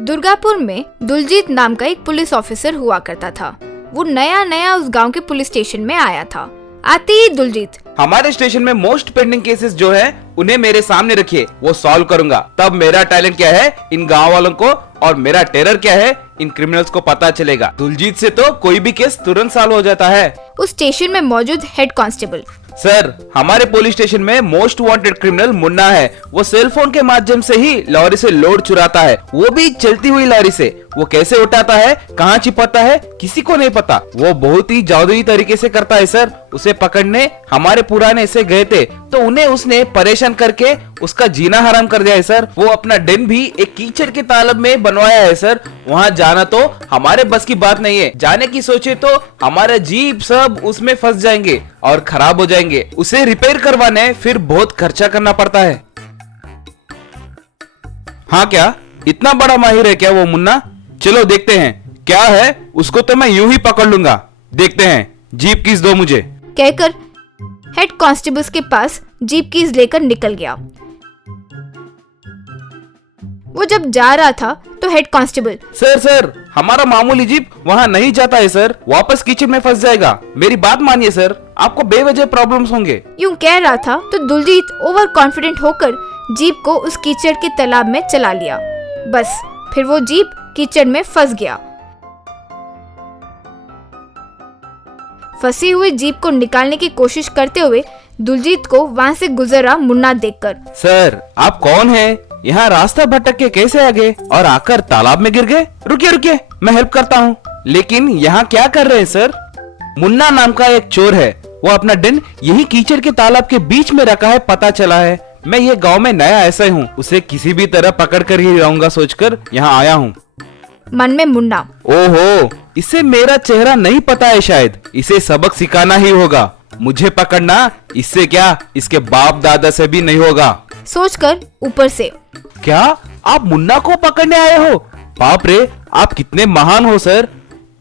दुर्गापुर में दुलजीत नाम का एक पुलिस ऑफिसर हुआ करता था। वो नया नया उस गांव के पुलिस स्टेशन में आया था। आते ही दुलजीत, हमारे स्टेशन में मोस्ट पेंडिंग केसेस जो है उन्हें मेरे सामने रखिए, वो सॉल्व करूंगा। तब मेरा टैलेंट क्या है इन गांव वालों को और मेरा टेरर क्या है इन क्रिमिनल्स को पता चलेगा। दुलजीत से तो कोई भी केस तुरंत सॉल्व हो जाता है। उस स्टेशन में मौजूद हेड कांस्टेबल, सर, हमारे पुलिस स्टेशन में मोस्ट वांटेड क्रिमिनल मुन्ना है। वो सेल फोन के माध्यम से ही लॉरी से लोड चुराता है, वो भी चलती हुई लॉरी से। वो कैसे उठाता है, कहाँ छिपाता है, किसी को नहीं पता। वो बहुत ही जादुई तरीके से करता है सर। उसे पकड़ने हमारे पुराने ऐसे गए थे तो उन्हें उसने परेशान करके उसका जीना हराम कर दिया है सर। वो अपना डेन भी एक कीचड़ के तालाब में बनवाया है सर। वहाँ जाना तो हमारे बस की बात नहीं है। जाने की सोचे तो हमारा जीप सब उसमें फंस जाएंगे और खराब हो जाएंगे। उसे रिपेयर करवाने फिर बहुत खर्चा करना पड़ता है। हाँ, क्या इतना बड़ा माहिर है क्या वो मुन्ना? चलो देखते हैं क्या है। उसको तो मैं यूं ही पकड़ लूंगा। देखते हैं, जीप कीज दो मुझे। कहकर हेड कांस्टेबल्स के पास जीप कीज लेकर निकल गया। वो जब जा रहा था तो हेड कांस्टेबल, सर, हमारा मामूली जीप वहाँ नहीं जाता है सर, वापस कीचड़ में फंस जाएगा। मेरी बात मानिए सर, आपको बेवजह प्रॉब्लम्स होंगे। यूं कह रहा था तो दुलजीत ओवर कॉन्फिडेंट होकर जीप को उस कीचड़ के तालाब में चला लिया। बस फिर वो जीप कीचड़ में फंस गया। फंसी हुई जीप को निकालने की कोशिश करते हुए दुलजीत को वहाँ से गुजरा मुन्ना देखकर, सर, आप कौन हैं? यहाँ रास्ता भटक के कैसे आ गए और आकर तालाब में गिर गए? रुकिए, मैं हेल्प करता हूँ। लेकिन यहाँ क्या कर रहे हैं सर? मुन्ना नाम का एक चोर है, वो अपना डेन यही कीचड़ के तालाब के बीच में रखा है, पता चला है। मैं ये गांव में नया ऐसा ही हूँ, उसे किसी भी तरह पकड़ कर ही रहूंगा सोचकर यहाँ आया हूँ। मन में मुन्ना, ओहो, इसे मेरा चेहरा नहीं पता है शायद। इसे सबक सिखाना ही होगा। मुझे पकड़ना इससे क्या, इसके बाप दादा से भी नहीं होगा। सोचकर ऊपर से, क्या आप मुन्ना को पकड़ने आए हो? बाप रे, आप कितने महान हो सर,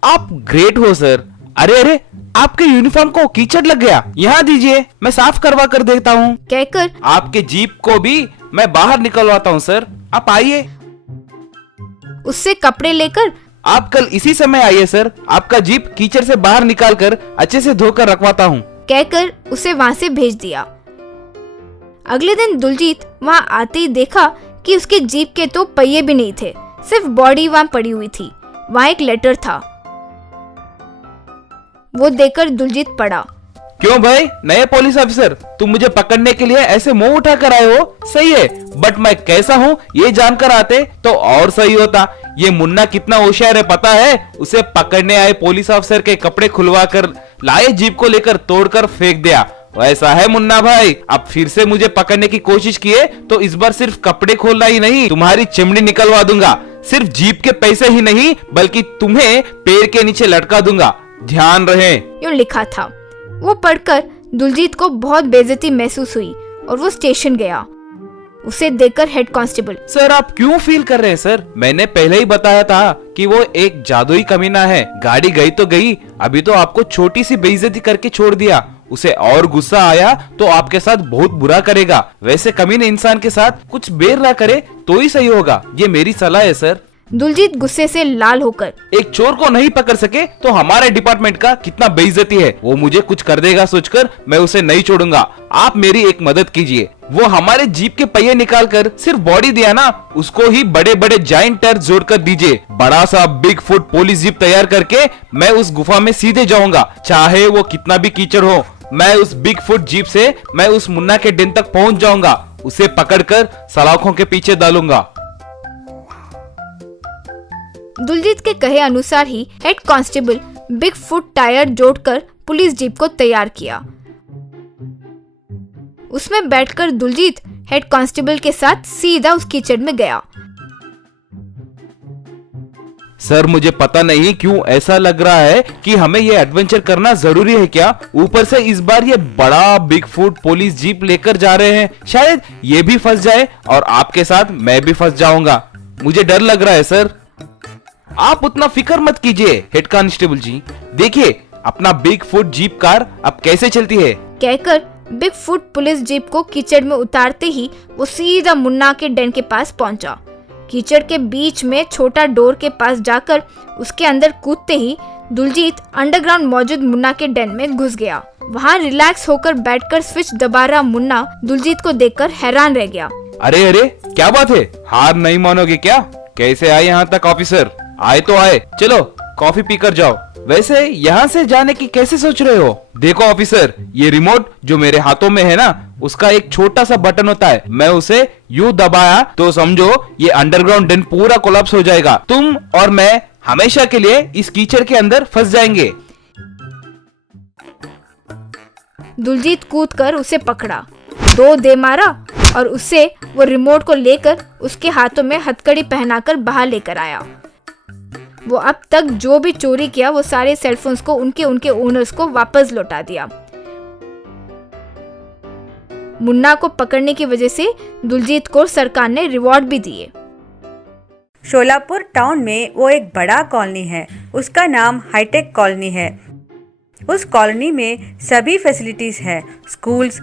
आप ग्रेट हो सर। अरे, आपके यूनिफॉर्म को कीचड़ लग गया, यहाँ दीजिए, मैं साफ करवा कर देता हूँ। कहकर आपके जीप को भी मैं बाहर निकलवाता हूँ सर, आप आइए। उससे कपड़े लेकर, आप कल इसी समय आइए सर, आपका जीप कीचड़ से बाहर निकाल कर अच्छे से धोकर रखवाता हूँ। कहकर उसे वहाँ से भेज दिया। अगले दिन दुलजीत वहाँ आते ही देखा कि उसके जीप के तो पहिए भी नहीं थे, सिर्फ बॉडी वहाँ पड़ी हुई थी। वहाँ एक लेटर था। वो देखकर दुलजीत पड़ा। क्यों भाई, नए पुलिस ऑफिसर, तुम मुझे पकड़ने के लिए ऐसे मुंह उठा कर आए हो? सही है, बट मैं कैसा हूँ ये जानकर आते तो और सही होता। ये मुन्ना कितना होशियार है पता है? उसे पकड़ने आए पुलिस ऑफिसर के कपड़े खुलवा कर लाए, जीप को लेकर तोड़कर फेंक दिया। वैसा है मुन्ना भाई, अब फिर से मुझे पकड़ने की कोशिश किए तो इस बार सिर्फ कपड़े खोलना ही नहीं, तुम्हारी चिमनी निकलवा दूंगा। सिर्फ जीप के पैसे ही नहीं बल्कि तुम्हें पैर के नीचे लटका दूंगा, ध्यान रहे। यूं लिखा था। वो पढ़कर दुलजीत को बहुत बेइज्जती महसूस हुई और वो स्टेशन गया। उसे देखकर हेड कांस्टेबल, सर, आप क्यों फील कर रहे हैं सर? मैंने पहले ही बताया था कि वो एक जादुई कमीना है। गाड़ी गई तो गई, अभी तो आपको छोटी सी बेइज्जती करके छोड़ दिया। उसे और गुस्सा आया तो आपके साथ बहुत बुरा करेगा। वैसे कमीने इंसान के साथ कुछ बेर ना करे तो ही सही होगा, ये मेरी सलाह है सर। दुलजीत गुस्से से लाल होकर, एक चोर को नहीं पकड़ सके तो हमारे डिपार्टमेंट का कितना बेइज्जती है। वो मुझे कुछ कर देगा सोचकर मैं उसे नहीं छोड़ूंगा। आप मेरी एक मदद कीजिए। वो हमारे जीप के पहिए निकाल कर सिर्फ बॉडी दिया ना, उसको ही बड़े बड़े जाइंट टायर जोड़कर दीजिए। बड़ा सा बिग फुट पुलिस जीप तैयार करके मैं उस गुफा में सीधे जाऊंगा, चाहे वो कितना भी कीचड़ हो। मैं उस बिग फुट जीप से मैं उस मुन्ना के डेन तक पहुंच जाऊंगा, उसे पकड़कर सलाखों के पीछे डालूंगा। दुलजीत के कहे अनुसार ही head constable big foot tyre जोड़कर पुलिस जीप को तैयार किया। उसमें बैठकर दुलजीत हेड कांस्टेबल के साथ सीधा उस कीचड़ में गया। सर, मुझे पता नहीं क्यों ऐसा लग रहा है कि हमें ये एडवेंचर करना जरूरी है क्या? ऊपर से इस बार ये बड़ा बिग फुट पुलिस जीप लेकर जा रहे हैं, शायद ये भी फंस जाए और आपके साथ मैं भी फंस जाऊंगा। मुझे डर लग रहा है सर। आप उतना फिक्र मत कीजिए हेड कांस्टेबल जी, देखिए अपना बिग फुट जीप कार अब कैसे चलती है। कहकर बिग फुट पुलिस जीप को कीचड़ में उतारते ही वो सीधा मुन्ना के डेन के पास पहुंचा। कीचड़ के बीच में छोटा डोर के पास जाकर उसके अंदर कूदते ही दुलजीत अंडरग्राउंड मौजूद मुन्ना के डेन में घुस गया। वहाँ रिलैक्स होकर बैठकर स्विच दबा रहा मुन्ना दुलजीत को देखकर हैरान रह गया। अरे अरे, क्या बात है? हार नहीं मानोगे क्या? कैसे आए यहाँ तक ऑफिसर? आए तो आए, चलो कॉफी पीकर जाओ। वैसे यहाँ से जाने की कैसे सोच रहे हो? देखो ऑफिसर, ये रिमोट जो मेरे हाथों में है ना, उसका एक छोटा सा बटन होता है। मैं उसे यूं दबाया तो समझो ये अंडरग्राउंड डेन पूरा कोलैप्स हो जाएगा। तुम और मैं हमेशा के लिए इस कीचड़ के अंदर फंस जाएंगे। दुलजीत कूदकर उसे पकड़ा, 2 दे मारा और उससे वो रिमोट को लेकर उसके हाथों में हथकड़ी पहनाकर बाहर लेकर आया। वो अब तक जो भी चोरी किया वो सारे सेलफोन्स को उनके ओनर्स को वापस लौटा दिया। मुन्ना को पकड़ने की वजह से दुलजीत को सरकार ने रिवॉर्ड भी दिए। शोलापुर टाउन में वो एक बड़ा कॉलोनी है, उसका नाम हाईटेक कॉलोनी है। उस कॉलोनी में सभी फैसिलिटीज है, स्कूल्स,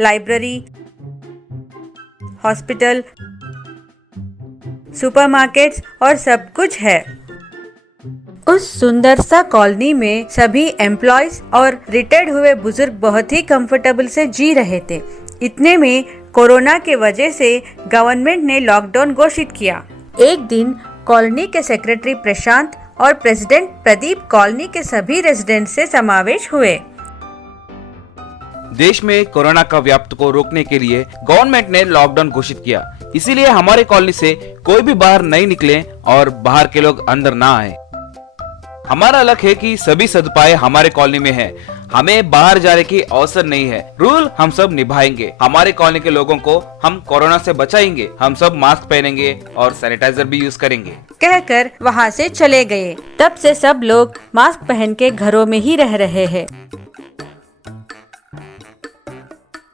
लाइब्रेरी, हॉस्पिटल, सुपरमार्केट्स और सब कुछ है। उस सुंदर सा कॉलोनी में सभी एम्प्लॉयज और रिटायर्ड हुए बुजुर्ग बहुत ही कंफर्टेबल से जी रहे थे। इतने में कोरोना के वजह से गवर्नमेंट ने लॉकडाउन घोषित किया। एक दिन कॉलोनी के सेक्रेटरी प्रशांत और प्रेसिडेंट प्रदीप कॉलोनी के सभी रेजिडेंट से समावेश हुए। देश में कोरोना का व्याप्त को रोकने के लिए गवर्नमेंट ने लॉकडाउन घोषित किया। इसीलिए हमारे कॉलोनी से कोई भी बाहर नहीं निकले और बाहर के लोग अंदर ना आए। हमारा लक्ष्य है कि सभी सदुपाय हमारे कॉलोनी में है। हमें बाहर जाने की अवसर नहीं है। रूल हम सब निभाएंगे। हमारे कॉलोनी के लोगों को हम कोरोना से बचाएंगे। हम सब मास्क पहनेंगे और सैनिटाइजर भी यूज करेंगे, कहकर वहाँ से चले गए। तब से सब लोग मास्क पहन के घरों में ही रह रहे हैं।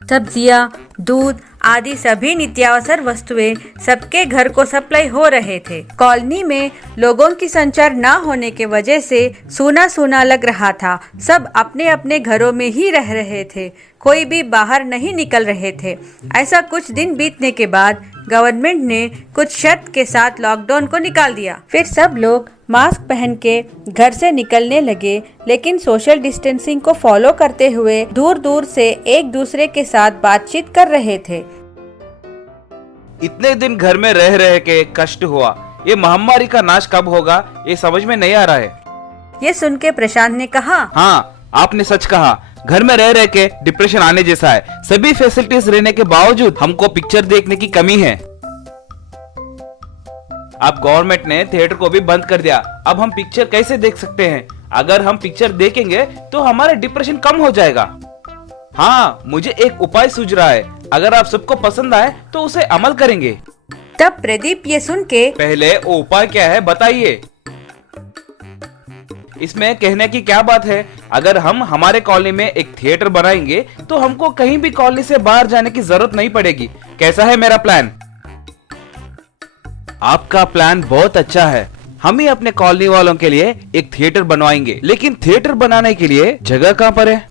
सब्जियाँ, दूध आदि सभी नित्यावसर वस्तुएं सबके घर को सप्लाई हो रहे थे। कॉलोनी में लोगों की संचार न होने के वजह से सूना सूना लग रहा था। सब अपने अपने घरों में ही रह रहे थे, कोई भी बाहर नहीं निकल रहे थे। ऐसा कुछ दिन बीतने के बाद गवर्नमेंट ने कुछ शर्त के साथ लॉकडाउन को निकाल दिया। फिर सब लोग मास्क पहन के घर से निकलने लगे, लेकिन सोशल डिस्टेंसिंग को फॉलो करते हुए दूर दूर से एक दूसरे के साथ बातचीत कर रहे थे। इतने दिन घर में रह के कष्ट हुआ। ये महामारी का नाश कब होगा ये समझ में नहीं आ रहा है। ये सुन के प्रशांत ने कहा, हाँ आपने सच कहा। घर में रह के डिप्रेशन आने जैसा है। सभी फैसिलिटीज रहने के बावजूद हमको पिक्चर देखने की कमी है। अब गवर्नमेंट ने थिएटर को भी बंद कर दिया। अब हम पिक्चर कैसे देख सकते हैं? अगर हम पिक्चर देखेंगे तो हमारा डिप्रेशन कम हो जाएगा। हाँ, मुझे एक उपाय सूझ रहा है। अगर आप सबको पसंद आए तो उसे अमल करेंगे। तब प्रदीप ये सुन के, पहले वो उपाय क्या है बताइए। इसमें कहने की क्या बात है? अगर हम हमारे कॉलोनी में एक थिएटर बनाएंगे तो हमको कहीं भी कॉलोनी से बाहर जाने की जरूरत नहीं पड़ेगी। कैसा है मेरा प्लान? आपका प्लान बहुत अच्छा है। हम ही अपने कॉलोनी वालों के लिए एक थिएटर बनवाएंगे, लेकिन थिएटर बनाने के लिए जगह कहाँ पर है?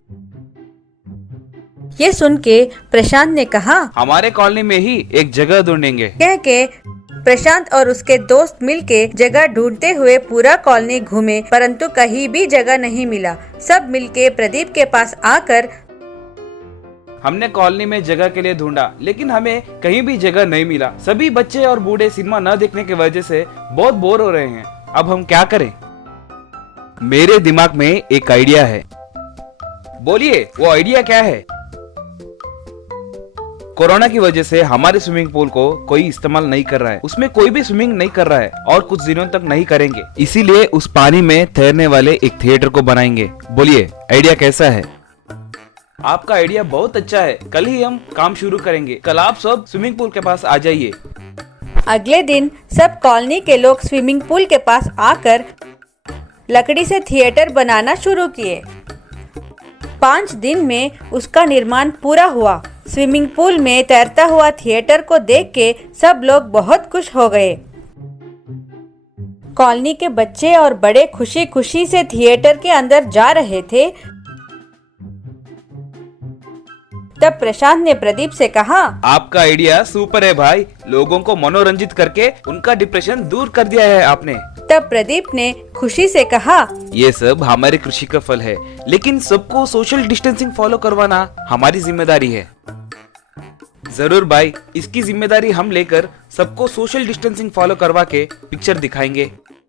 ये सुन के प्रशांत ने कहा, हमारे कॉलोनी में ही एक जगह ढूंढेंगे। कह के प्रशांत और उसके दोस्त मिलके जगह ढूंढते हुए पूरा कॉलोनी घूमे, परंतु कहीं भी जगह नहीं मिला। सब मिलके प्रदीप के पास आकर, हमने कॉलोनी में जगह के लिए ढूंढा, लेकिन हमें कहीं भी जगह नहीं मिला। सभी बच्चे और बूढ़े सिनेमा न देखने की वजह से बहुत बोर हो रहे हैं। अब हम क्या करें? मेरे दिमाग में एक आइडिया है। बोलिए, वो आइडिया क्या है? कोरोना की वजह से हमारे स्विमिंग पूल को कोई इस्तेमाल नहीं कर रहा है। उसमें कोई भी स्विमिंग नहीं कर रहा है और कुछ दिनों तक नहीं करेंगे। इसीलिए उस पानी में तैरने वाले एक थिएटर को बनाएंगे। बोलिए, आइडिया कैसा है? आपका आइडिया बहुत अच्छा है। कल ही हम काम शुरू करेंगे। कल आप सब स्विमिंग पूल के पास आ जाइए। अगले दिन सब कॉलोनी के लोग स्विमिंग पूल के पास आकर लकड़ी से थिएटर बनाना शुरू किए। 5 दिन में उसका निर्माण पूरा हुआ। स्विमिंग पूल में तैरता हुआ थिएटर को देख के सब लोग बहुत खुश हो गए। कॉलोनी के बच्चे और बड़े खुशी खुशी से थिएटर के अंदर जा रहे थे। तब प्रशांत ने प्रदीप से कहा, आपका आइडिया सुपर है भाई, लोगों को मनोरंजित करके उनका डिप्रेशन दूर कर दिया है आपने। तब प्रदीप ने खुशी से कहा, ये सब हमारी कृषि का फल है, लेकिन सबको सोशल डिस्टेंसिंग फॉलो करवाना हमारी जिम्मेदारी है। जरूर भाई, इसकी जिम्मेदारी हम लेकर सबको सोशल डिस्टेंसिंग फॉलो करवा के पिक्चर दिखाएंगे।